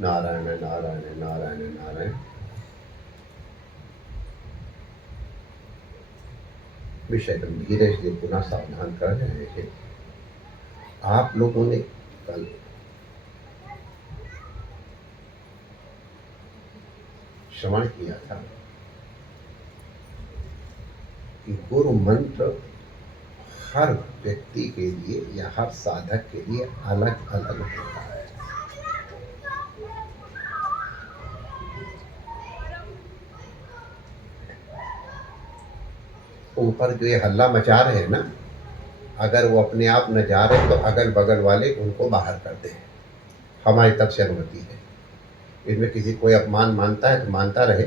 नारायण नारायण नारायण नारायण। विषय गंभीर है, पुनः सावधान कर रहे हैं। आप लोगों ने कल श्रवण किया था कि गुरु मंत्र हर व्यक्ति के लिए या हर साधक के लिए अलग अलग होता है। ऊपर जो ये हल्ला मचा रहे हैं ना, अगर वो अपने आप न जा रहे तो अगल बगल वाले उनको बाहर कर दें, हमारी तरफ से अनुमति है। इनमें किसी कोई अपमान मानता है तो मानता रहे,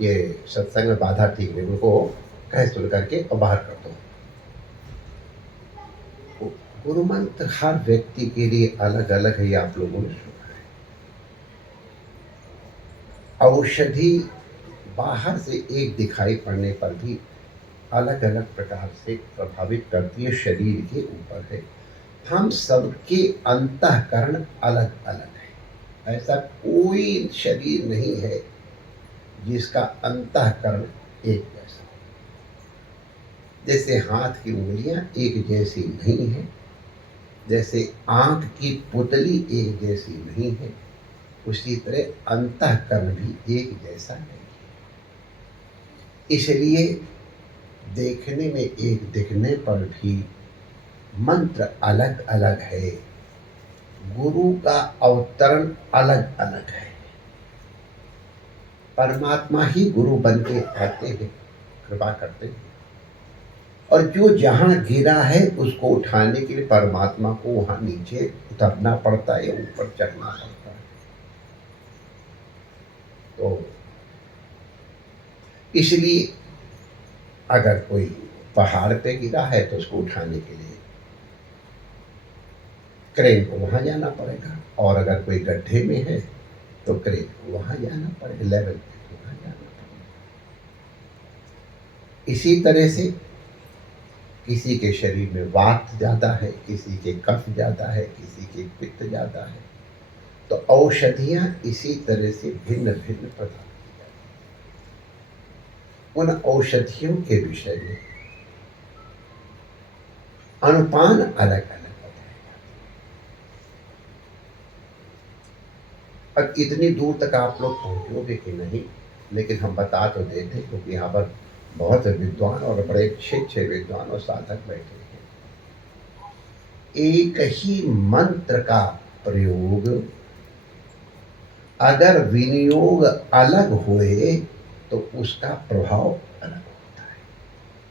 ये सत्संग में बाधा ठीक नहीं, उनको कह सुन करके और बाहर कर दो। गुरु मंत्र हर व्यक्ति के लिए अलग अलग है, ये आप लोगों ने सुना है। औषधि बाहर से एक दिखाई पड़ने पर भी अलग अलग प्रकार से प्रभावित करती है, शरीर के ऊपर है। हम सबके अंतःकरण अलग अलग है। ऐसा कोई शरीर नहीं है जिसका अंतःकरण एक जैसा। जैसे हाथ की उंगलियां एक जैसी नहीं है, जैसे आंख की पुतली एक जैसी नहीं है, उसी तरह अंतःकरण भी एक जैसा नहीं है। इसलिए देखने में एक दिखने पर भी मंत्र अलग अलग है, गुरु का अवतरण अलग अलग है। परमात्मा ही गुरु बन के आते हैं, कृपा करते हैं, और जो जहां गिरा है उसको उठाने के लिए परमात्मा को वहां नीचे उतरना पड़ता है या ऊपर चढ़ना पड़ता है। तो इसलिए अगर कोई पहाड़ पे गिरा है तो उसको उठाने के लिए क्रेन को वहां जाना पड़ेगा, और अगर कोई गड्ढे में है तो क्रेन को वहां जाना पड़ेगा, लेवल पे वहां जाना पड़ेगा। इसी तरह से किसी के शरीर में वात ज्यादा है, किसी के कफ ज्यादा है, किसी के पित्त ज्यादा है, तो औषधियां इसी तरह से भिन्न भिन्न प्रकार की जाती हैं। उन औषधियों के विषय में अनुपान अलग अलग बताए जाते हैं। अब इतनी दूर तक आप लोग पहुंचोगे कि नहीं, लेकिन हम बता तो देते, क्योंकि यहाँ पर बहुत विद्वान और बड़े अच्छे अच्छे विद्वान और साधक बैठे हैं। एक ही मंत्र का प्रयोग अगर विनियोग अलग हुए तो उसका प्रभाव अलग होता है।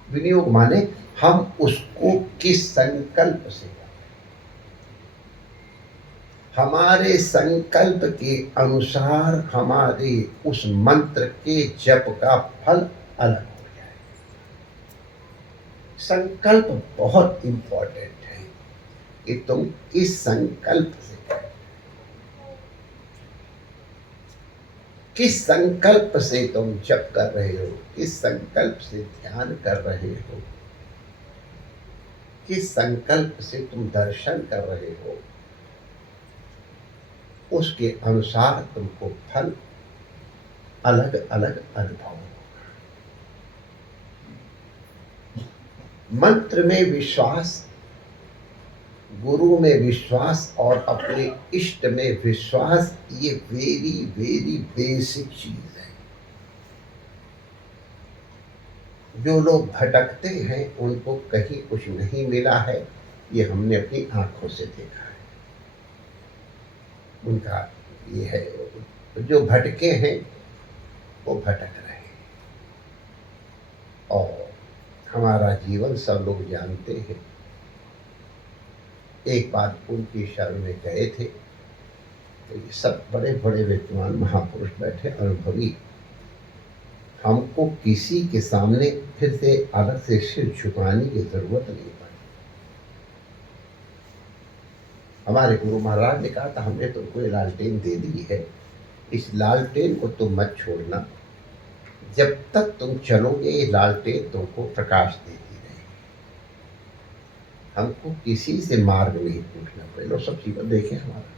विनियोग माने हम उसको किस संकल्प से करें, हमारे संकल्प के अनुसार हमारे उस मंत्र के जप का फल अलग हो जाए। संकल्प बहुत इंपॉर्टेंट है कि तुम किस संकल्प से करो, किस संकल्प से तुम जप कर रहे हो, किस संकल्प से ध्यान कर रहे हो, किस संकल्प से तुम दर्शन कर रहे हो, उसके अनुसार तुमको फल अलग अलग अनुभव होगा। मंत्र में विश्वास, गुरु में विश्वास और अपने इष्ट में विश्वास, ये वेरी वेरी बेसिक चीज है। जो लोग भटकते हैं उनको कहीं कुछ नहीं मिला है, ये हमने अपनी आंखों से देखा है। उनका ये है, जो भटके हैं वो भटक रहे हैं, और हमारा जीवन सब लोग जानते हैं। एक बार उनकी शरण में गए थे तो ये सब बड़े बड़े विद्वान महापुरुष बैठे, अनुभवी। हमको किसी के सामने फिर से अलग से सिर झुकाने की जरूरत नहीं पड़ी। हमारे गुरु महाराज ने कहा था, हमने तुमको ये लालटेन दे दी है, इस लालटेन को तुम मत छोड़ना, जब तक तुम चलोगे ये लालटेन तुमको प्रकाश देती रहेगी। हमको किसी से मार्ग नहीं पूछना पड़ेगा। सब जीवन देखे हमारा,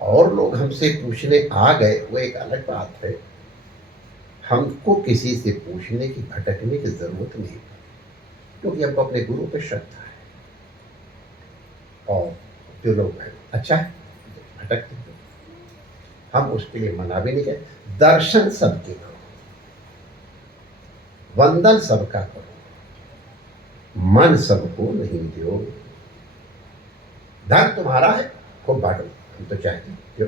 और लोग हमसे पूछने आ गए वो एक अलग बात है। हमको किसी से पूछने की, भटकने की जरूरत नहीं, क्योंकि हमको अपने गुरु पे श्रद्धा है। और जो लोग हैं अच्छा है, भटकते हैं, हम उसके लिए मना भी नहीं करें। दर्शन सबके करो, वंदन सबका करो, मन सबको नहीं दो। धन तुम्हारा है, खूब बांटो। हम तो चाहते जो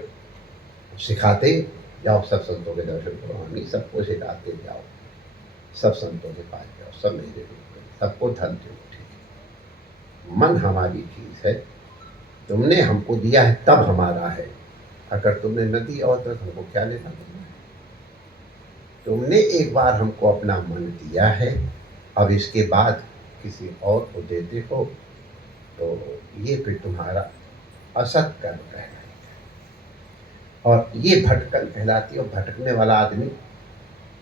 सिखाते जाओ, सब संतों के दर्शन करो, हम ही सबको सिखाते जाओ। सब संतों के पास जाओ, सब मेरे रूप में, सबको धन दो। मन हमारी चीज है, तुमने हमको दिया है तब हमारा है, अगर तुमने न दिया होता तो हमको क्या लेना देना है। तुमने एक बार हमको अपना मन दिया है, अब इसके बाद किसी और को देते हो तो ये फिर तुम्हारा असत कर्म कहलाएगा, और ये भटकन कहलाती है। और भटकने वाला आदमी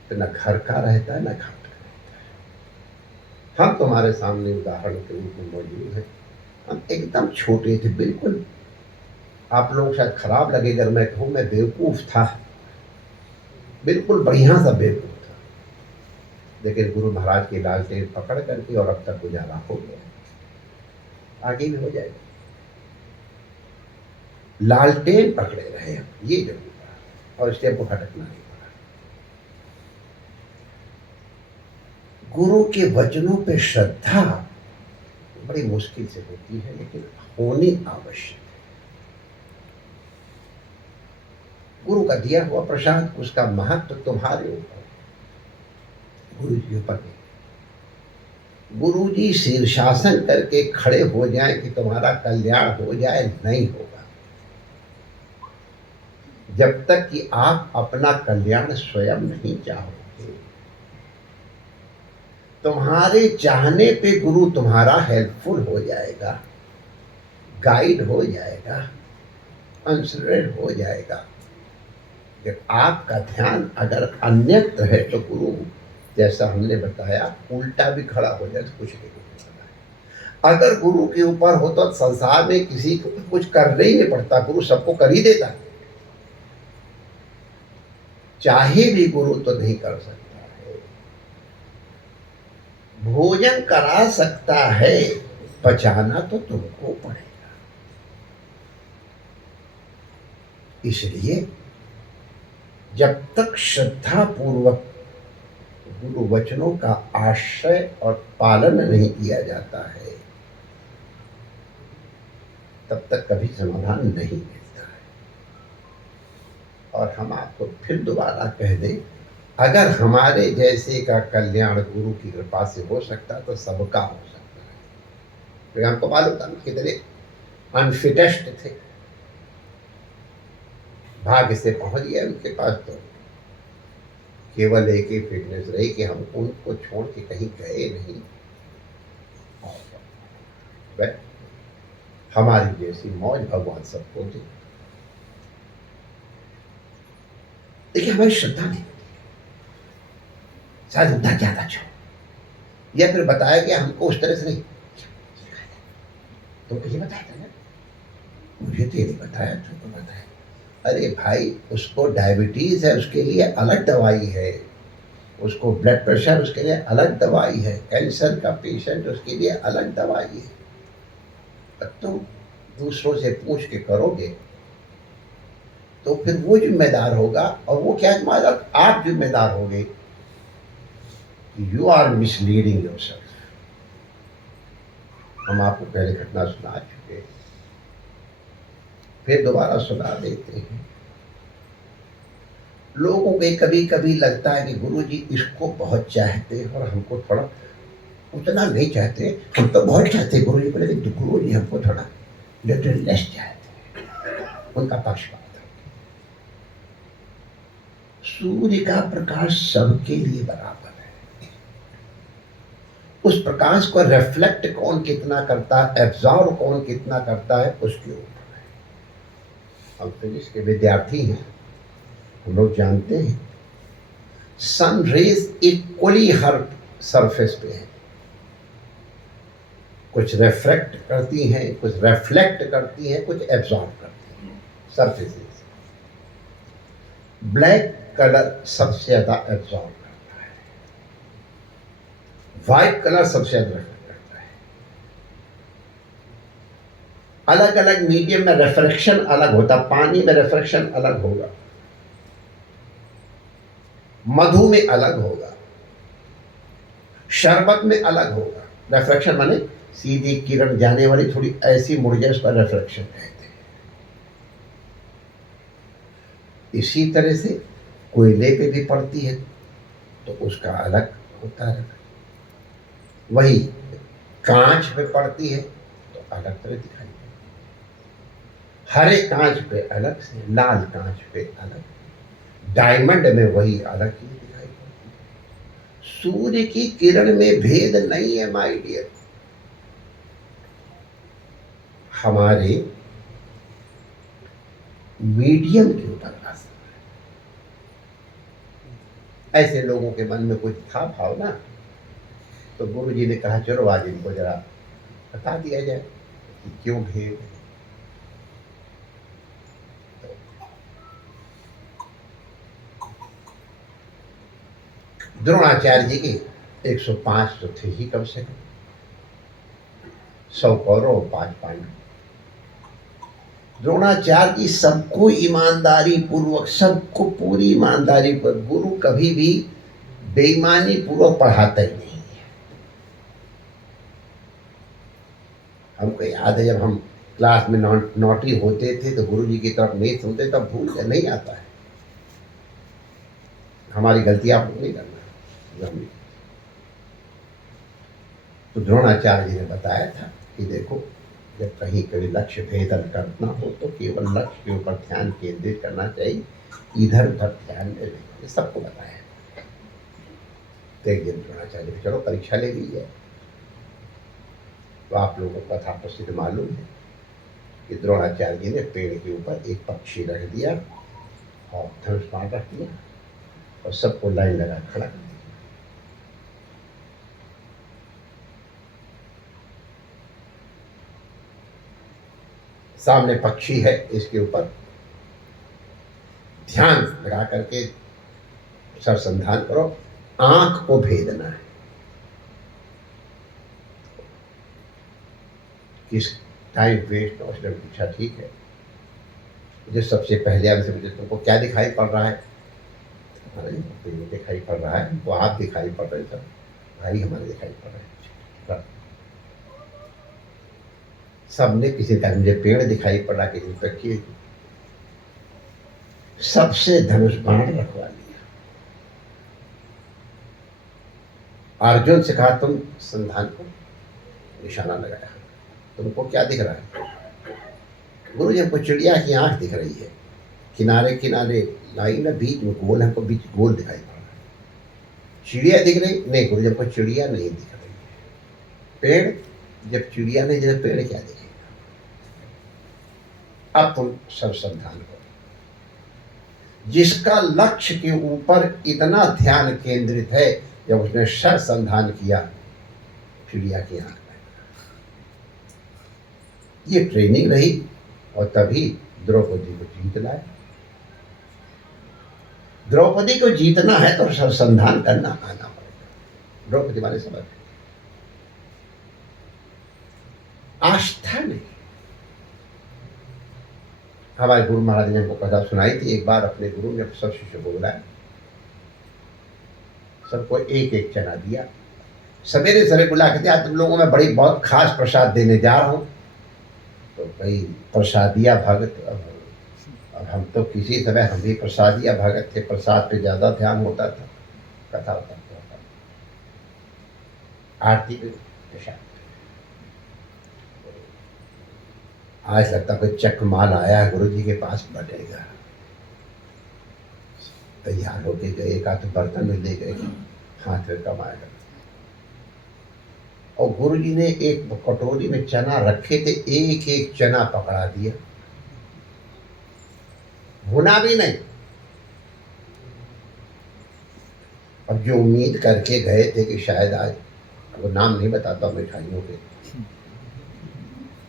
तो न घर का रहता है न घाट का रहता है। हम तुम्हारे सामने उदाहरण के रूप में मौजूद हैं। हम एकदम छोटे थे, बिल्कुल आप लोग शायद खराब लगेगा मैं कहूँ, मैं बेवकूफ़ था, बिल्कुल बढ़िया सा बेवकूफ़ था, लेकिन गुरु महाराज की लालटेन पकड़ करके और अब तक गुजारा हो गया, आगे भी हो जाएगा। लालटेन पकड़े रहे हम, ये जरूर है, और इसलिए हमको भटकना नहीं पड़ा। गुरु के वचनों पे श्रद्धा बड़ी मुश्किल से होती है, लेकिन होनी आवश्यक है। गुरु का दिया हुआ प्रसाद, उसका महत्व तुम्हारे ऊपर, गुरु जी ऊपर नहीं। गुरु जी शीर्षासन करके खड़े हो जाए कि तुम्हारा कल्याण हो जाए, नहीं होगा जब तक कि आप अपना कल्याण स्वयं नहीं चाहोगे। तुम्हारे चाहने पे गुरु तुम्हारा हेल्पफुल हो जाएगा, गाइड हो जाएगा, कंसिडरेट हो जाएगा। जब आपका ध्यान अगर अन्यत्र है तो गुरु, जैसा हमने बताया, उल्टा भी खड़ा हो जाए तो कुछ नहीं हो सकता। अगर गुरु के ऊपर हो तो संसार में किसी को कुछ करना ही नहीं पड़ता, गुरु सबको कर ही देता। चाहे भी गुरु तो नहीं कर सकता है, भोजन करा सकता है, पचाना तो तुमको पड़ेगा। इसलिए जब तक श्रद्धा पूर्वक गुरु वचनों का आश्रय और पालन नहीं किया जाता है, तब तक कभी समाधान नहीं मिलता है। और हम आपको फिर दोबारा कह दें, अगर हमारे जैसे का कल्याण गुरु की कृपा से हो सकता तो सबका हो सकता है। तो हमको मालूम था कितने अनफिटेस्ट थे, भाग्य से पहुंच गया उनके पास। तो केवल एक ही फिटनेस रही कि हम उनको छोड़ के कहीं गए नहीं, और हमारी जैसी मौज भगवान सबको दी। देखिए हमारी श्रद्धा नहीं होती, शायद उतना ज्यादा छो, या फिर बताया गया हमको उस तरह से नहीं। तो ये बताया था ना, मुझे तो ये नहीं बताया, तुमको बताया। अरे भाई, उसको डायबिटीज है, उसके लिए अलग दवाई है, उसको ब्लड प्रेशर, उसके लिए अलग दवाई है, कैंसर का पेशेंट, उसके लिए अलग दवाई है। अब तुम दूसरों से पूछ के करोगे तो फिर वो जिम्मेदार होगा, और वो क्या जिम्मेदार, आप जिम्मेदार होगे। You are misleading yourself. हम आपको पहले घटना सुना चुके, फिर दोबारा सुना देते हैं। लोगों को कभी कभी लगता है कि गुरु जी इसको बहुत चाहते हैं और हमको थोड़ा उतना नहीं चाहते, हम तो बहुत चाहते हैं गुरु जी को, लेकिन गुरु जी हमको थोड़ा लिटिल लेस चाहते हैं। उनका पक्षपात है। सूर्य का प्रकाश सबके लिए बराबर है, उस प्रकाश को रिफ्लेक्ट कौन कितना करता है, एब्जॉर्ब कौन कितना करता है, उसके ऊपर है। हम फिजिक्स के विद्यार्थी हैं, हम लोग जानते हैं सन रेज इक्वली हर सरफेस पे है, कुछ रिफ्लेक्ट करती हैं, कुछ रिफ्लेक्ट करती हैं, कुछ एब्जॉर्ब करती हैं सरफेसेस। ब्लैक कलर सबसे ज्यादा एब्जॉर्ब करता है, व्हाइट कलर सबसे ज्यादा रिफ्लेक्ट करता है। अलग अलग मीडियम में रिफ्लेक्शन अलग होता, पानी में रिफ्लेक्शन अलग होगा, मधु में अलग होगा, शरबत में अलग होगा। रिफ्लेक्शन माने सीधी किरण जाने वाली, थोड़ी ऐसी मुड़ जाए, उसका रिफ्लेक्शन कहते हैं। इसी तरह से कोयले पे भी पड़ती है तो उसका अलग होता है। वही कांच पे पड़ती है तो अलग तरह दिखाई देती है, हरे कांच पे अलग से, लाल कांच पे अलग, डायमंड में वही अलग चीज दिखाई पड़ती है। सूर्य की किरण में भेद नहीं है माय डियर। हमारे मीडियम के ऊपर आसर है। ऐसे लोगों के मन में कुछ था भावना, तो गुरु जी ने कहा चलो आज इनको जरा बता दिया जाए कि क्यों भेद। द्रोणाचार्य जी के 105 तो थे ही कम से कम, 100 कौरव 5 पांडव। द्रोणाचार्य जी सबको ईमानदारी पूर्वक, सबको पूरी ईमानदारी पर, गुरु कभी भी बेईमानी पूर्वक पढ़ाता ही नहीं है। हमको याद है जब हम क्लास में नोटी होते थे तो गुरु जी की तरफ नहीं सुनते, तब भूल के नहीं आता है। हमारी गलतियां आपको नहीं करना। तो द्रोणाचार्य जी ने बताया था कि देखो, जब कहीं कभी लक्ष्य भेदन करना हो तो केवल लक्ष्य के ऊपर ध्यान केंद्रित करना चाहिए, इधर उधर ध्यान नहीं। सबको बताया। तो एक दिन द्रोणाचार्य ने चलो परीक्षा ले ली है। तो आप लोगों को कथा प्रसिद्ध मालूम है कि द्रोणाचार्य जी ने पेड़ के ऊपर एक पक्षी रख दिया और धनुष बाण रख दिया और सबको लाइन लगा खड़ा कर दिया। सामने पक्षी है, इसके ऊपर ध्यान लगा करके सरसंधान करो, आंख को भेदना है। किस टाइम वेस्ट। और उसने पूछा ठीक है, मुझे सबसे पहले आपसे मुझे तुमको क्या दिखाई पड़ रहा है? हमारे दिखाई पड़ रहा है, तो आप दिखाई पड़ रहे सब भाई, हमारे दिखाई पड़ रहे हैं। सबने किसी का मुझे पेड़ दिखाई पड़ रहा, किसी पक्षी, सबसे धनुष बाण रखवा लिया। अर्जुन से कहा तुम संधान को निशाना लगाया, तुमको क्या दिख रहा है? गुरु जी हमको चिड़िया की आंख दिख रही है, किनारे किनारे लाइन है, बीच में गोल, हमको बीच गोल दिखाई पड़ रहा है। चिड़िया दिख रही? नहीं गुरु जी हमको चिड़िया नहीं दिख रही है। पेड़? जब चिड़िया नहीं दिख, पेड़ क्या दिखेगा? अब तुम सरसंधान करो। जिसका लक्ष्य के ऊपर इतना ध्यान केंद्रित है, जब उसने सरसंधान किया, चिड़िया की आंख में, ये ट्रेनिंग रही और तभी द्रौपदी को जीत लाए। द्रौपदी को जीतना है तो सरसंधान करना आना पड़ेगा। द्रौपदी वाले समझ, आस्था नहीं। हमारे गुरु महाराज ने हमको कथा सुनाई थी। एक बार अपने गुरु ने सब शिष्य को बुलाया, सबको एक एक चना दिया, सवेरे सवेरे बुला के दिया, तुम लोगों में बड़ी बहुत खास प्रसाद देने जा रहा हूँ। तो भाई प्रसादिया भगत, अब हम तो किसी समय हम भी प्रसादिया भगत थे, प्रसाद पे ज्यादा ध्यान होता था, कथा होता था, आरती पे प्रसाद। आज लगता कोई चक माल आया है गुरु जी के पास, बटेगा। तैयार होके गए, एक आध बर्तन में ले गए, हाथ में कमाएगा। और गुरु जी ने एक कटोरी में चना रखे थे, एक एक चना पकड़ा दिया, भुना भी नहीं। अब जो उम्मीद करके गए थे कि शायद आज, वो नाम नहीं बताता मिठाइयों के,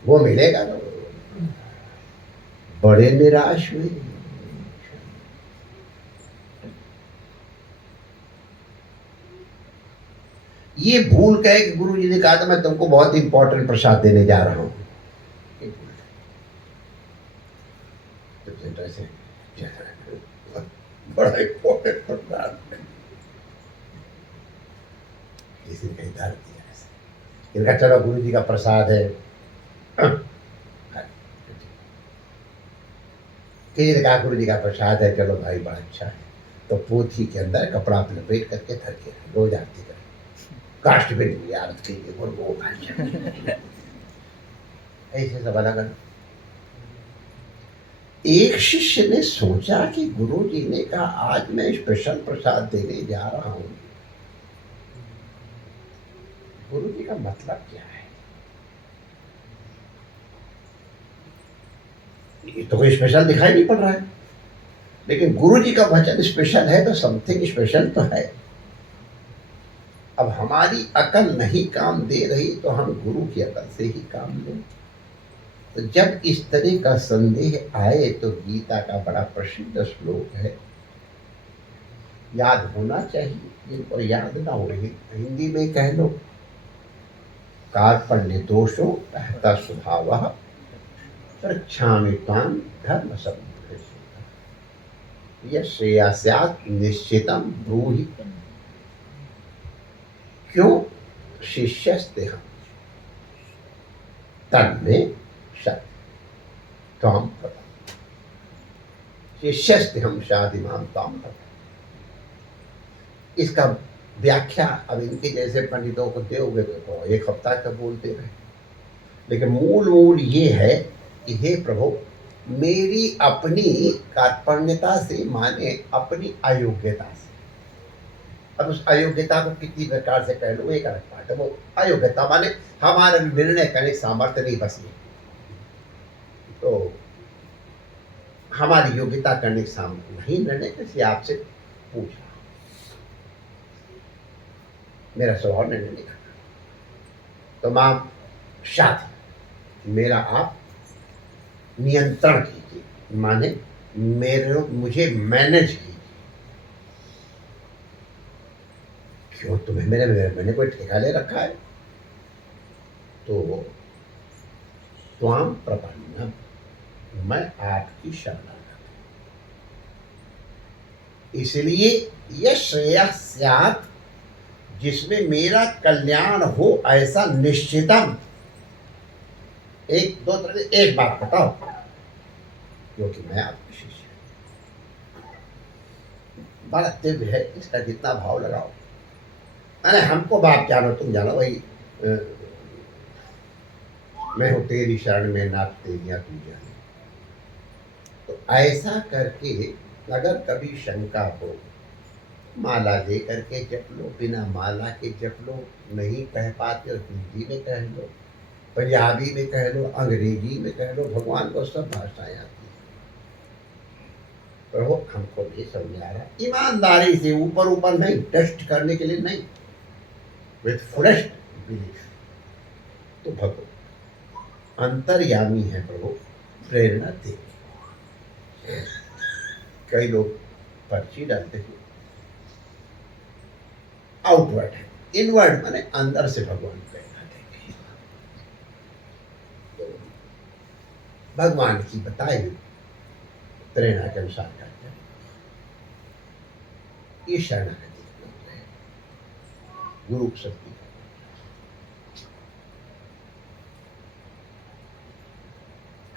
वो मिलेगा ना, बड़े निराश हुए। ये भूल गए कि गुरु जी ने कहा था मैं तुमको बहुत इंपॉर्टेंट प्रसाद देने जा रहा हूं। बड़ा इंपॉर्टेंट प्रसाद, किसी ने कहीं डाल दिया ऐसे। इनका चलो गुरु जी का प्रसाद है, किसी ने कहा गुरु जी का प्रसाद है, चलो भाई बड़ा अच्छा है। तो पोथी के अंदर कपड़ा लपेट करके धर के रोज आरती कर, कास्ट में याद कीजिए और वो ऐसे सब अलग अलग। एक शिष्य ने सोचा कि गुरु जी ने कहा आज मैं स्पेशल प्रसाद देने जा रहा हूं, गुरु जी का मतलब क्या है? ये तो कोई स्पेशल दिखाई नहीं पड़ रहा है, लेकिन गुरु जी का वचन स्पेशल है तो समथिंग स्पेशल तो है। अब हमारी अकल नहीं काम दे रही तो हम गुरु की अकल से ही काम लें। तो जब इस तरह का संदेह आए तो गीता का बड़ा प्रसिद्ध श्लोक है, याद होना चाहिए, जिनको याद ना हो हिंदी में कह लो, कार्पण्य दोषो रहता स्वभाव प्रक्षामि त्वां धर्म सम्मूढ़ यह श्रेया स्यात् निश्चितम ब्रूहि क्यों शिष्यस्ते हम तन्मे सत् त्वां प्रपन्नः शिष्यस्ते हम शादिमां त्वां प्रपन्नः। इसका व्याख्या अब इनके जैसे पंडितों को दोगे तो एक हफ्ता का बोलते रहे, लेकिन मूल ये है कि हे प्रभु मेरी अपनी कार्पण्यता से माने अपनी अयोग्यता से, अब उस अयोग्यता को कितनी प्रकार से कह लो एक अलग बात है, वो अयोग्यता माने हमारा निर्णय करने सामर्थ्य नहीं बस में, तो हमारी योग्यता करने के सामर्थ्य नहीं, निर्णय कैसे आपसे पूछा, मेरा स्वभाव निर्णय नहीं करना, तो मां शादी मेरा आप नियंत्रण कीजिए, माने मुझे मैनेज कीजिए। क्यों तुम्हें मैंने कोई ठेका ले रखा है? तो त्वां प्रपन्नम मैं आपकी शरणागत, इसलिए यह श्रेया स्यात् जिसमें मेरा कल्याण हो ऐसा निश्चितम, एक दो तरह से एक बात बताओ, क्योंकि मैं आपकी शिष्य बड़ा दिव्य है, इसका जितना भाव लगाओ, अरे हमको बाप जानो तुम जानो भाई, मैं हूं तेरी शरण में नाथ तेरिया तू जाने। तो ऐसा करके अगर कभी शंका हो, माला दे करके जप लो, बिना माला के जप लो, नहीं कह पाते तो हिंदी में कह लो, पंजाबी में कह लो, अंग्रेजी में कह लो, भगवान को सब भाषाएं आती हैं। प्रभु हमको नहीं समझ आ रहा, ईमानदारी से ऊपर ऊपर नहीं, टेस्ट करने के लिए नहीं, विथ फुलेस्ट बिलीफ। तो भगवान अंतर्यामी है प्रभु, प्रेरणा दे। कई लोग पर्ची डालते हैं, आउटवर्ड है, इनवर्ड माने अंदर से भगवान प्रेरणा देंगे। तो भगवान की बताई हुई प्रेरणा के अनुसार करते हैं, ये शरणागति है, गुरु शक्ति।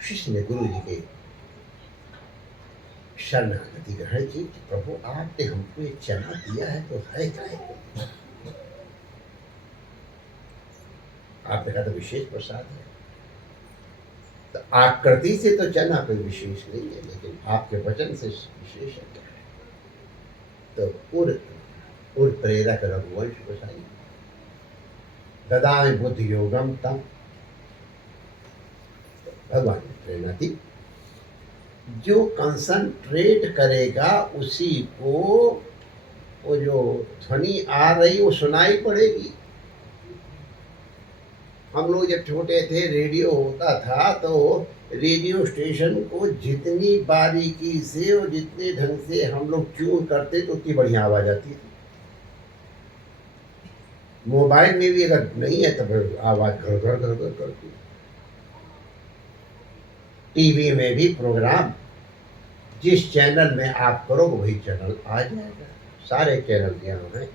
शिष्य ने गुरु जी के शरणागति ग्रहण की, प्रभु आपने हमको एक चना दिया है तो है क्या है? आपने कहा तो विशेष प्रसाद है, तो आकृति से तो चना कोई विशेष नहीं है, लेकिन आपके वचन से विशेष है। तो उर प्रेरक रघुवंश गोसाई ददामि बुद्धि योगम तम, भगवान ने प्रेरणा दी, जो कंसंट्रेट करेगा उसी को वो जो ध्वनि आ रही वो सुनाई पड़ेगी। हम लोग जब छोटे थे रेडियो होता था, तो रेडियो स्टेशन को जितनी बारीकी से और जितने ढंग से हम लोग ट्यून करते तो उतनी बढ़िया आवाज आती थी। मोबाइल में भी अगर नहीं है तब आवाज घर घर घर घर करती। टीवी में भी प्रोग्राम जिस चैनल में आप करोगे वही चैनल आ जाएगा, सारे चैनल यहाँ हैं।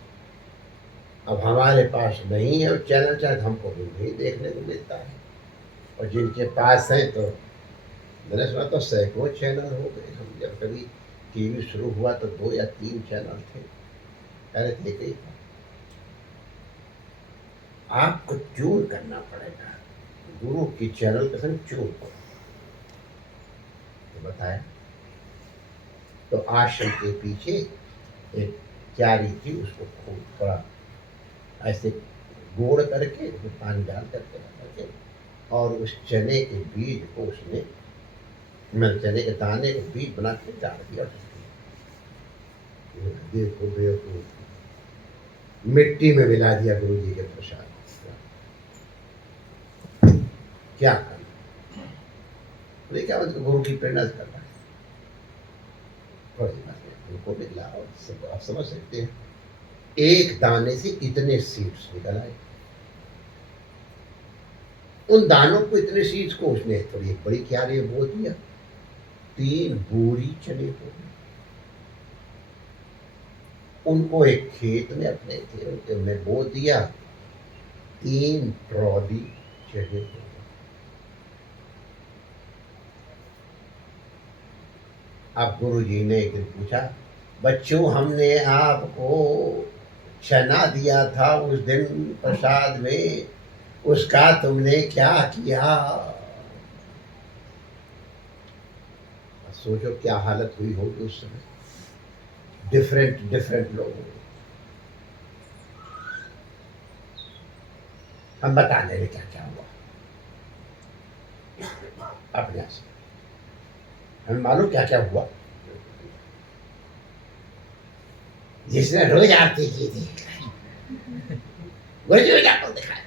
अब हमारे पास नहीं है वो चैनल, शायद हमको भी नहीं देखने को मिलता है, और जिनके पास है तो मैंने सुना तो सैकड़ों चैनल हो गए। हम जब कभी टीवी शुरू हुआ तो 2 या 3 चैनल थे, पहले थे कई। आपको चूर करना पड़ेगा, गुरु की चरण के संग चूर करो, तो बताया। तो आश्रम के पीछे एक क्यारी थी, उसको खूब थोड़ा ऐसे गोड़ करके उसमें पानी डाल करके रख करके, और उस चने के बीज को उसने, मैं चने के दाने को बीज बना के डाल दिया। देखो बेवकूफ, मिट्टी में मिला दिया गुरु जी के प्रसाद। क्या करना, बोले क्या मतलब गुरु की प्रेरणा से करना है, थोड़ी बात उनको मिला, और सब आप समझ सकते हैं, एक दाने से इतने सीड्स निकल आए। उन दानों को, इतने सीड्स को उसने थोड़ी एक बड़ी क्यारी में बो दिया, 3 बोरी चने हो गए। उनको एक खेत में अपने थे, उनके में बो दिया, 3 ट्रॉली चने हो गए। अब गुरु जी ने एक दिन पूछा, बच्चों हमने आपको चना दिया था उस दिन प्रसाद में, उसका तुमने क्या किया? सोचो क्या हालत हुई होगी उस समय, डिफरेंट डिफरेंट लोगों को। हम बता देंगे क्या क्या हुआ अपने से, हमें मालूम क्या क्या हुआ। जिसने रोज आरती की थी, वही आपको दिखाया,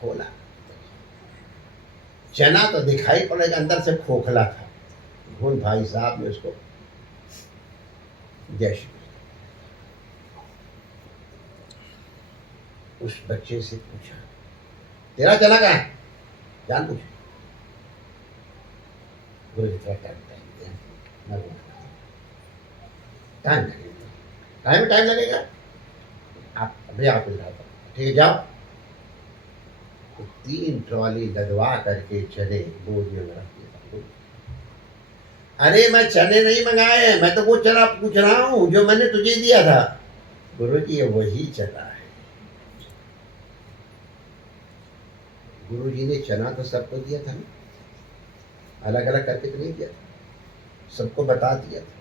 खोला चना तो दिखाई पड़ेगा, अंदर से खोखला था। घुन भाई साहब ने उसको जय, उस बच्चे से पूछा, तेरा चना कहाँ है? जान पूछ। गुरु जी थोड़ा टाइम दिया, टाइम लगेगा, टाइम लगेगा, आप अभी आपको दिखाता हूँ, ठीक है जाओ। तो 3 ट्रॉली लदवा करके चने बोरियों में रख दिया। अरे मैं चने नहीं मंगाए, मैं तो वो चना पूछ रहा हूँ जो मैंने तुझे दिया था। गुरु जी ये वही चना है। गुरु जी ने चना तो सबको दिया था ना, अलग अलग करके तो नहीं दिया था, सबको बता दिया था,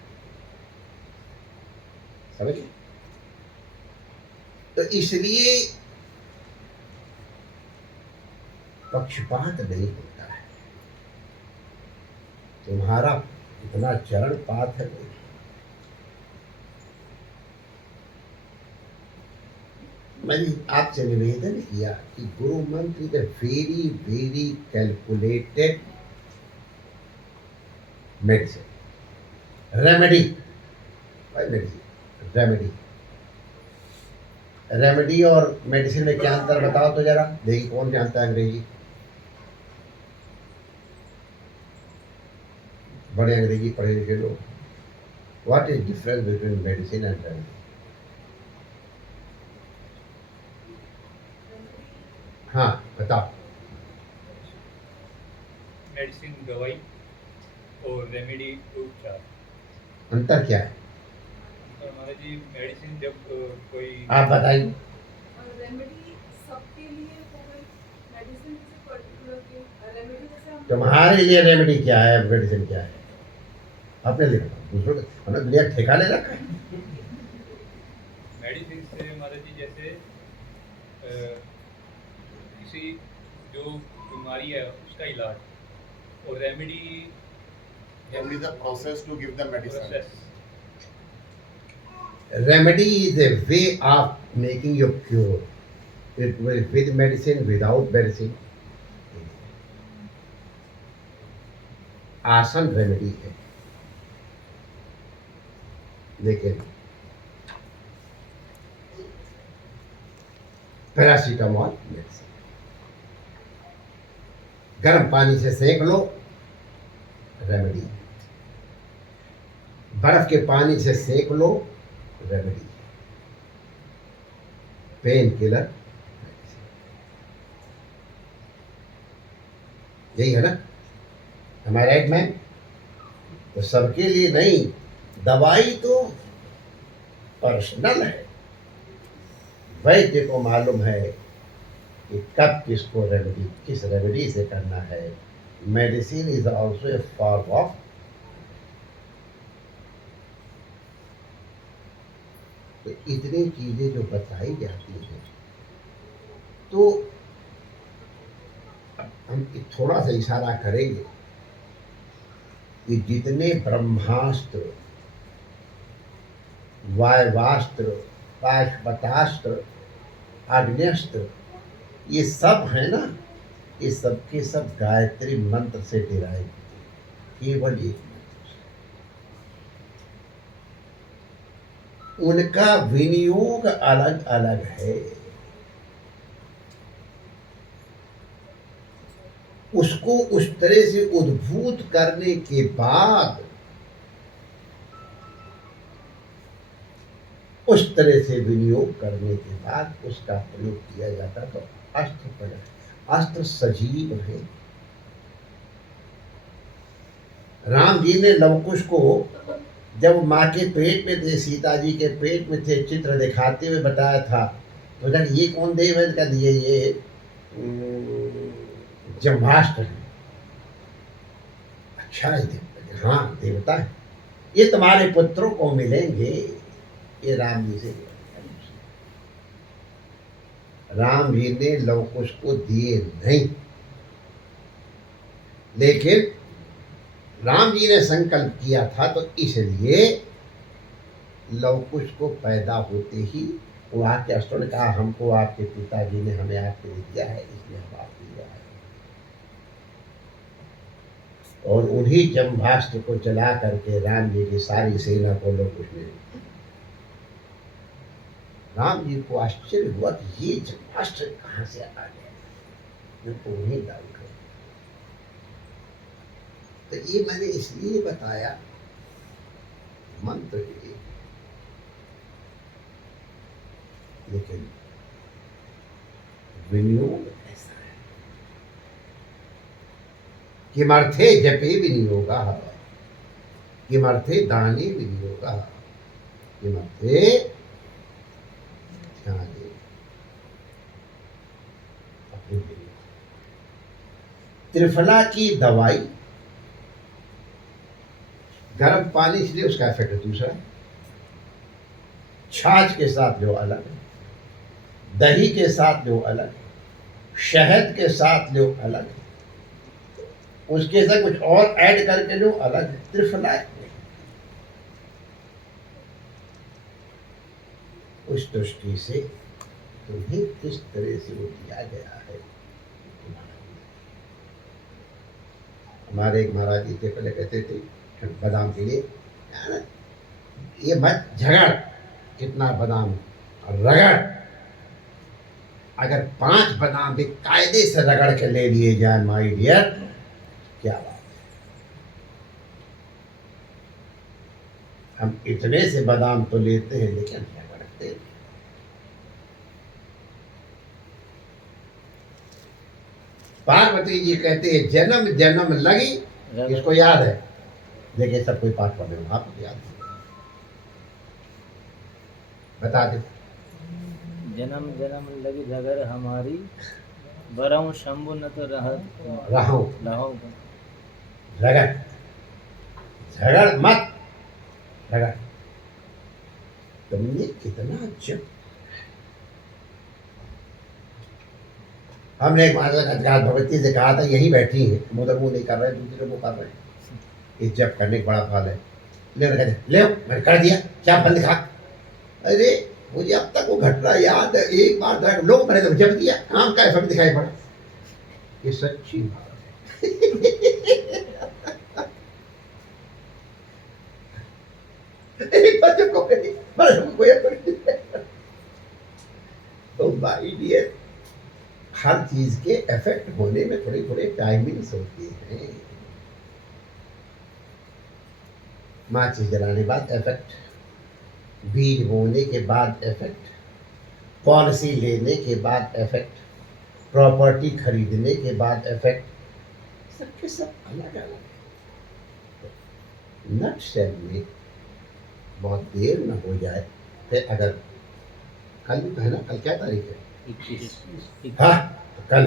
समझ। तो इसलिए पक्षपात नहीं होता है। तुम्हारा इतना चरण पात है, मैंने आपसे निवेदन किया कि गुरु मंत्र is a very very calculated medicine, remedy, medicine remedy. Remedy और मेडिसिन में क्या अंतर बताओ तो जरा, देखिए कौन जानता है अंग्रेजी, बड़े अंग्रेजी पढ़े लिखे लोग। What is difference between medicine and remedy? हाँ बताओ। मेडिसिन दवाई और रेमेडी उपचार। अंतर क्या है? हमारे जी मेडिसिन जब कोई आप बताइए। रेमेडी सबके लिए हो गई, मेडिसिन जैसे पर्टिकुलर की रेमेडी जैसे हम तुम्हारे लिए रेमेडी क्या है, मेडिसिन क्या है? अपने लिए बताओ, दूसरों को हमने दुनिया ठेका ले रखा है। मेडिसिन से हमारे जी जैसे किसी जो बीमारी है उसका इलाज, और remedy Remedy the process to give the medicine. Process. Remedy is a way of making your cure. It will with medicine, without medicine. आसन रेमेडी है, लेकिन पैरासीटामॉल मेडिसिन। गर्म पानी से सेक लो, रेमेडी। बर्फ के पानी से सेक लो, रेमेडी। पेन किलर, यही है ना, हमारा राइट मैन? तो सबके लिए नहीं, दवाई तो पर्सनल है। वैद्य को मालूम है कि कब किसको रेमेडी किस रेमेडी से करना है। Medicine is also a form of तो इतनी चीजें जो बताई जाती हैं, तो हम थोड़ा सा इशारा करेंगे कि जितने ब्रह्मास्त्र, वायवास्त्र, पाशुपतास्त्र, आग्नेयास्त्र, ये सब है ना, ये सब के सब गायत्री मंत्र से डिराइव केवल एक मंत्र से। उनका विनियोग अलग अलग है। उसको उस तरह से उद्भूत करने के बाद उस तरह से विनियोग करने के बाद उसका प्रयोग किया जाता तो अस्त्र प्रयोग। अस्त्र सजीव है। राम जी ने लवकुश को जब माँ के पेट में थे, सीता जी के पेट में थे, चित्र दिखाते हुए बताया था, तो जब ये कौन देव है, कर दिए ये जम्भास्त्र है। अच्छा है देवता, हाँ देवता है, ये तुम्हारे पुत्रों को मिलेंगे। ये राम जी से राम जी ने लवकुश को दिए नहीं, लेकिन राम जी ने संकल्प किया था, तो इसलिए लवकुश को पैदा होते ही वहाँ के अस्त्रों ने कहा हमको आपके पिताजी ने हमें आपके लिए दिया है, इसलिए हम आपके लिए आए। और उन्हीं जम्भास्त्र को चला करके राम जी की सारी सेना को लवकुश ने, राम जी को आश्चर्य हुआ कि ये जन्मास्त्र कहाँ से आ गया, उनको उन्हीं डाउट है। तो ये मैंने इसलिए बताया मंत्र है, लेकिन विनियोग ऐसा है। किमर्थे जपे विनियोगः, किमर्थे दाने विनियोगः, किमर्थे ध्याने। त्रिफला की दवाई गर्म पानी, इसलिए उसका इफेक्ट दूसरा है। छाछ के साथ लो अलग है, दही के साथ लो अलग है, शहद के साथ लो अलग है, उसके साथ कुछ और ऐड करके लो अलग है। त्रिफला उस दृष्टि से तुम्हें किस तरह से वो दिया गया है। हमारे एक महाराज जी के पहले कहते थे बादाम के लिए, यार ये मत झगड़, कितना बादाम रगड़। अगर 5 बादाम भी कायदे से रगड़ के ले लिए जाए माय डियर, क्या बात है। हम इतने से बादाम तो लेते हैं, लेकिन रगड़ते हैं। पार्वती जी कहते हैं जन्म जन्म लगी, इसको याद है, लेकिन सब कोई पाठ पढ़ने में आपको याद नहीं। बता दे। जन्म जन्म लगी रगड़ हमारी, बरहूं शंभु न तो रहो रगड़, झगड़ मत, रगड़। तुमने कितना जब हमने एक महाराज भगवती से कहा था, यही बैठी है, मुँह मुँह नहीं कर रहे, दूसरे को कर रहे हैं, ये जब करने का बड़ा फल है। ले मैंने कर दिया, क्या बंद खा। अरे मुझे अब तक वो घटना याद है, एक बार लोग मैंने तो जब दिया, काम का इफेक्ट दिखाई पड़ा। ये सच्ची बात है। एक बच्चे को तो भाई डियर, हर चीज के इफेक्ट होने में थोड़े थोड़े टाइमिंग्स होती हैं। माचिस जलाने बाद इफेक्ट, बीज बोने के बाद इफेक्ट, पॉलिसी लेने के बाद इफेक्ट, प्रॉपर्टी खरीदने के बाद इफेक्ट, सबके सब अलग अलग है। नट सेल में बहुत देर न हो जाए। फिर अगर कल तो है ना, कल क्या तारीख है? 21 हाँ, तो कल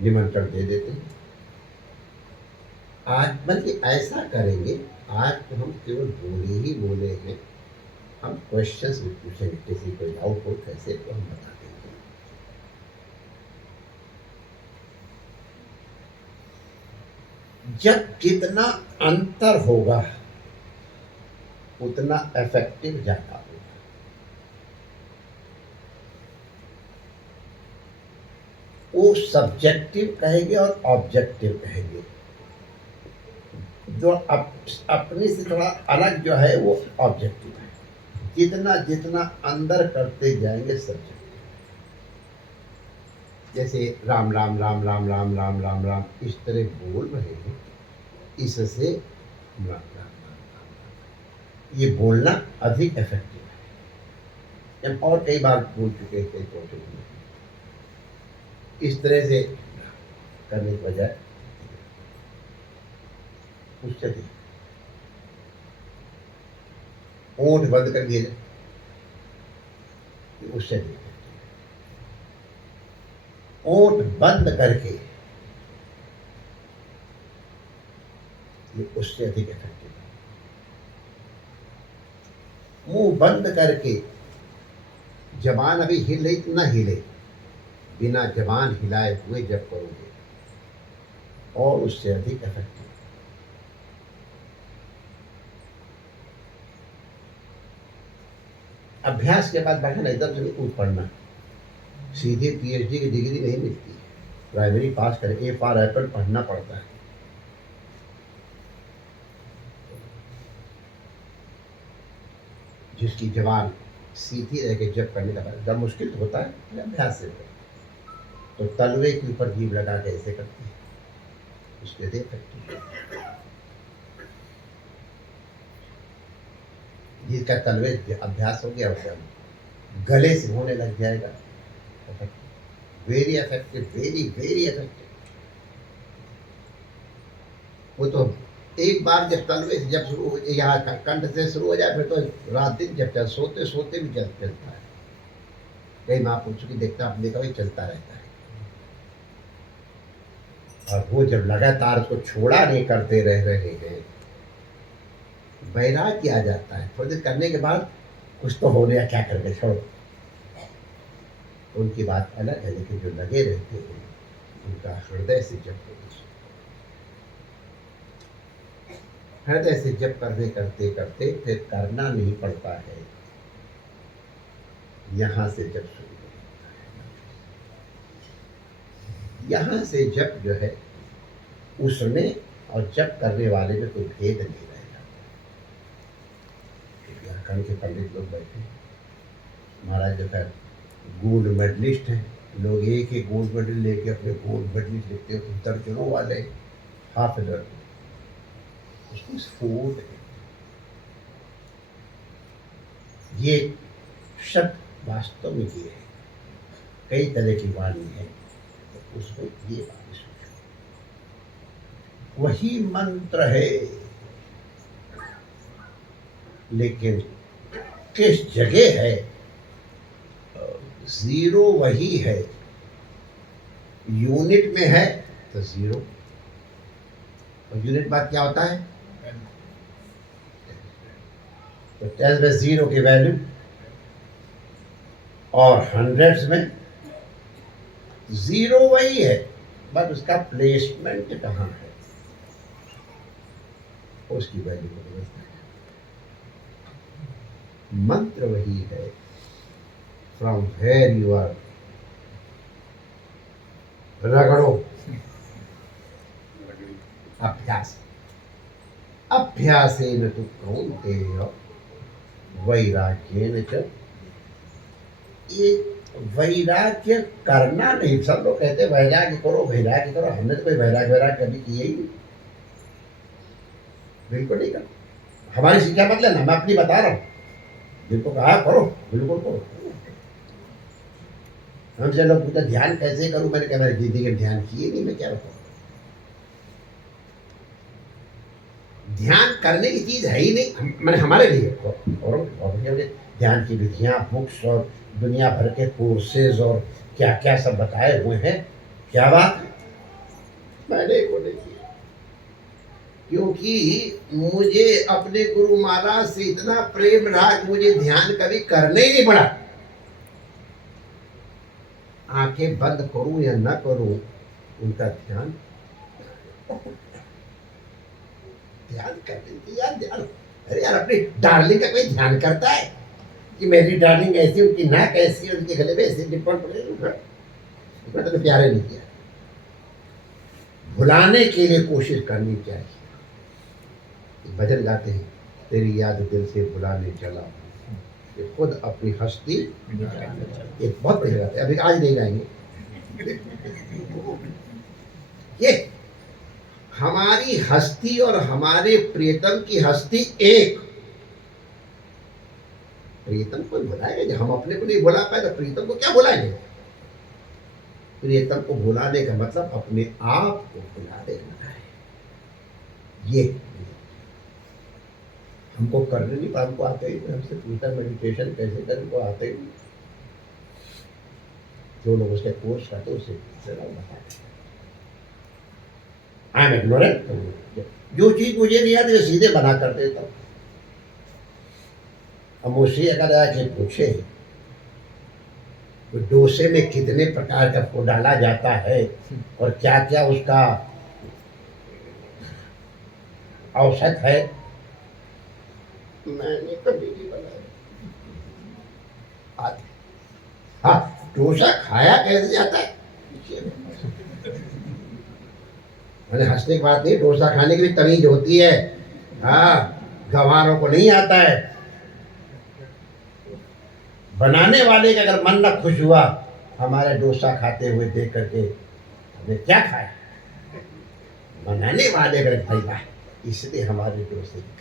निमंत्रण दे देते हैं। आज बल्कि ऐसा करेंगे, आज तो हम केवल बोले ही बोले हैं, हम क्वेश्चंस भी पूछेंगे, किसी को डाउट हो कैसे तो हम बता देंगे। जब जितना अंतर होगा उतना इफेक्टिव ज्यादा होगा। वो सब्जेक्टिव कहेंगे और ऑब्जेक्टिव कहेंगे। जो अपने से थोड़ा अलग जो है वो ऑब्जेक्टिव है। जितना जितना अंदर करते जाएंगे सब्जेक्टिव। जैसे राम राम राम राम राम राम राम राम इस तरह बोल रहे हैं, इससे राम राम राम राम ये बोलना अधिक इफेक्टिव है। हम और कई बार बोल चुके हैं, कई बोल चुके हैं। इस तरह से करने के बजाय उससे ओंठ बंद कर दिए जाए, उससे नहीं। ओंठ बंद करके ये उससे अधिक इफेक्टिव है। मुंह बंद करके जबान अभी हिले न हिले, बिना जबान हिलाए हुए जब करोगे और उससे अधिक इफेक्टिव। अभ्यास के बाद बैठना, एकदम से नहीं कूद पड़ना। सीधे पीएचडी की डिग्री नहीं मिलती है। प्राइमरी पास करें, ए फॉर एप्पल पढ़ना पड़ता है। जिसकी जबान सीधी रह के जब करने का बाद मुश्किल तो होता है, अभ्यास से होता है। तो तलवे के ऊपर जीभ लगा के ऐसे करते हैं, उसके लिए जिसका तलवे अभ्यास हो गया उसका गले से होने लग जाएगा। Very effective, very very effective. वो तो एक बार जब तलवे से जब शुरू हो, यहाँ कंठ से शुरू हो जाए, फिर तो रात दिन जब चल सोते सोते भी चलता है। कई महापुरुषों की देखता आपने देखा भी चलता रहता है। और वो जब लगातार उसको छोड़ा नहीं करते रह रहे हैं, वैराग्य आ जाता है। थोड़ी देर करने के बाद कुछ तो हो गया, क्या करके छोड़ो। उनकी बात अलग है, लेकिन जो लगे रहते हैं उनका हृदय से जप होता है। हृदय से जप करते करते करते फिर करना नहीं पड़ता है, यहाँ से जप शुरू होता है। यहाँ से जप जो है उसमें और जप करने वाले में कोई भेद नहीं रह जाता। व्याकरण के पंडित लोग बैठे, महाराज जो है गोल्ड मेडलिस्ट हैं, लोग एक एक गोल्ड मेडल लेके अपने गोल्ड मेडलिस्ट लिखते हो, दर्जनों वाले हाफ दर्जन, उसको स्फोट है। ये शब्द वास्तव में ये है, कई तरह की वाणी है, तो उसमें ये वाणी सोचो, वही मंत्र है, लेकिन किस जगह है? जीरो वही है। यूनिट में है तो जीरो, और यूनिट बाद क्या होता है? तो 10 में जीरो की वैल्यू, और हंड्रेड्स में जीरो वही है, बट उसका प्लेसमेंट कहाँ है, उसकी वैल्यू को बदलता है। मंत्र वही है, फ्रॉम वेयर यू आर, रगड़ो। अभ्यास, अभ्यासेन तु कौन्तेय वैराग्येन च। ये वैराग्य करना नहीं, सब लोग कहते हैं वैराग्य करो वैराग्य करो, हमने तो कोई वैराग्य कभी किया ही नहीं, बिल्कुल नहीं करो। हमारी शिक्षा मत लेना, मैं अपनी बता रहा हूँ, जिनको कहा करो बिल्कुल करो। हमसे लोग पूछते ध्यान कैसे करूं, मैंने कहा मैंने जिंदगी में ध्यान किए नहीं, मैं क्या बताऊं। ध्यान करने की चीज है ही नहीं, मैंने हमारे लिए और ध्यान की विधियां, बुक्स और दुनिया भर के कोर्सेज और क्या क्या सब बताए हुए हैं। क्या बात है, मैंने को नहीं किया क्योंकि मुझे अपने गुरु महाराज से इतना प्रेम रहा कि मुझे ध्यान कभी करने ही नहीं पड़ा। आंखें बंद करूं या न करूं, उनका ध्यान करने की यार ध्यान। अरे यार, अपनी डार्लिंग का कोई ध्यान करता है कि मेरी डार्लिंग ऐसी, उनकी नाक ऐसी, उनके गले में ऐसे डिप्पण पड़े? उसमें तो प्यारे नहीं किया। भुलाने के लिए कोशिश करनी चाहिए। भजन गाते हैं, तेरी याद दिल से भुलाने चला, ये खुद अपनी हस्ती, ये बहुत बढ़िया गाते हैं, अभी आज नहीं गाएंगे। ये हमारी हस्ती और हमारे प्रियतम की हस्ती एक। प्रियतम को भुलाएंगे, जब हम अपने को नहीं भुला पाए तो प्रियतम को क्या भुलाएंगे? प्रियतम को भुलाने का मतलब अपने आप को भुला देना है। ये हमको करने नहीं, हमको आते ही नहीं। हमसे पूछता मेडिटेशन कैसे करें, वो आते ही नहीं। जो लोग उसके कोर्स करते उससे बताते, आई एम इग्नोरेंट। जो चीज मुझे नहीं आती वो सीधे बना कर देता हूँ। अब मुझसे अगर आके पूछे तो डोसे में कितने प्रकार का फूल डाला जाता है और क्या क्या उसका औसत है, मैंने कभी नहीं बनाया। हाँ, डोसा खाया कैसे जाता है, मैंने हंसने की बात नहीं, डोसा खाने की भी तमीज होती है। हाँ, गंवारों को नहीं आता है। बनाने वाले का अगर मन न खुश हुआ हमारे डोसा खाते हुए देख करके, हमने क्या खाया, बनाने वाले का भाई वाह, इसलिए हमारे डोसे की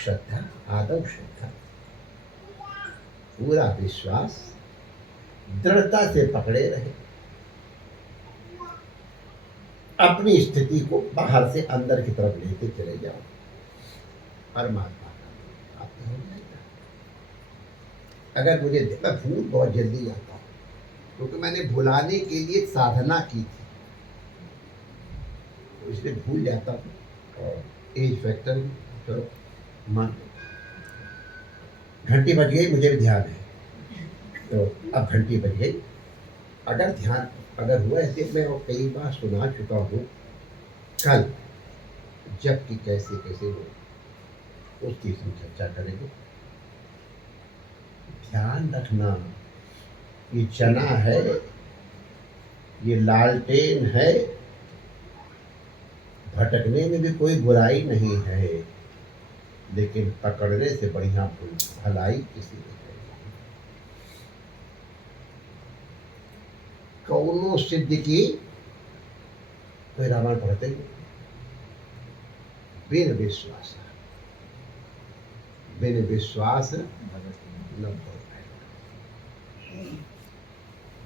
श्रद्धा, आदव श्रद्धा, पूरा विश्वास, दृढ़ता से पकड़े रहे। अपनी स्थिति को बाहर से अंदर की तरफ लेते चले जाओ, परमात्मा का आप हो जाएगा। अगर मुझे मैं भूल बहुत जल्दी जाता हूँ, क्योंकि मैंने भुलाने के लिए साधना की थी, तो इसलिए भूल जाता हूँ। और एज फैक्टर, चलो मान, घंटी बज गई, मुझे भी ध्यान है, तो अब घंटी बज गई। अगर ध्यान अगर हुआ ऐसे, मैं वो कई बार सुना चुका हूँ, कल जब कि कैसे कैसे हो उसकी हम चर्चा करेंगे। ध्यान रखना, ये चना है, ये लालटेन है, भटकने में भी कोई बुराई नहीं है, लेकिन पकड़ने से बढ़िया भलाई किसी ने नहीं। कौनो सिद्धि की कोई रामायण पढ़ते ही बिन विश्वास, बिन विश्वास न हो।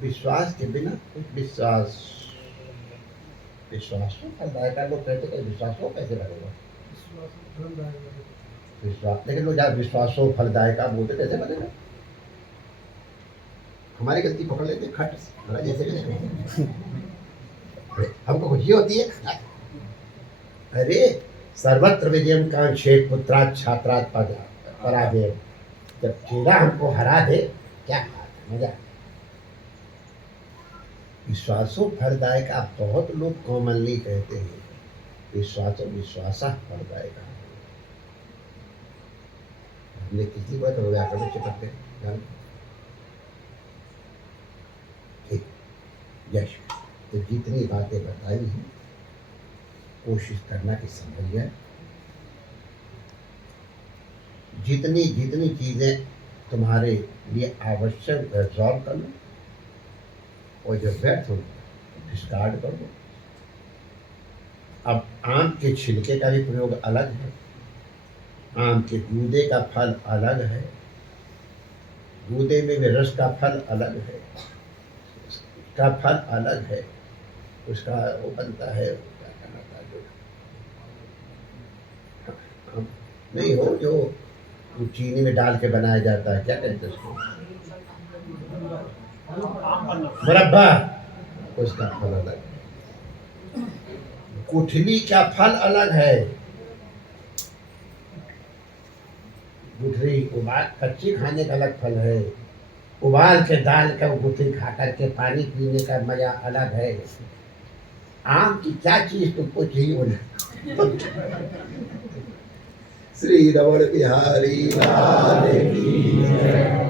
विश्वास के बिना विश्वास, विश्वास फलदायक लोग कहते हैं, विश्वास हो कैसे बनेगा? विश्वास, लेकिन लोग यार विश्वास हो फलदायक बोलते कैसे बनेगा? हमारी गलती पकड़ लेते खट जैसे हमको खुशी होती है। अरे सर्वत्र विजयम कांक्षेत पुत्रात् छात्रात् पराजय, जब चेला हमको हरा दे क्या मजा। विश्वासो फलदायक, आप बहुत लोग कॉमनली कहते हैं विश्वासो विश्वासा फलदायक। हमने किसी बात तो व्याकरण चिपकते हैं। ठीक, यश तो जितनी बातें बताई हैं कोशिश करना कि समझ जाए। जितनी जितनी चीजें तुम्हारे लिए आवश्यक एब्जॉर्व कर लो, और जब व्यर्थ हो डिस्कार्ड कर दो। अब आम के छिलके का भी प्रयोग अलग है, आम के गूदे का फल अलग है, गूदे में भी रस का फल अलग है, का फल अलग है। उसका वो बनता है, क्या कहना था जो, हाँ, नहीं हो जो चीनी में डाल के बनाया जाता है, क्या कहते हैं उसको, मुरब्बा, उसका फल अलग है। गुठली का फल अलग है। गुठली उबाल कच्ची खाने का अलग फल है, उबाल के दाल का गुठली खा करके पानी पीने का मजा अलग है। आम की क्या चीज तुमको चाहिए बोले। श्री रमण बिहारी लाल की जय।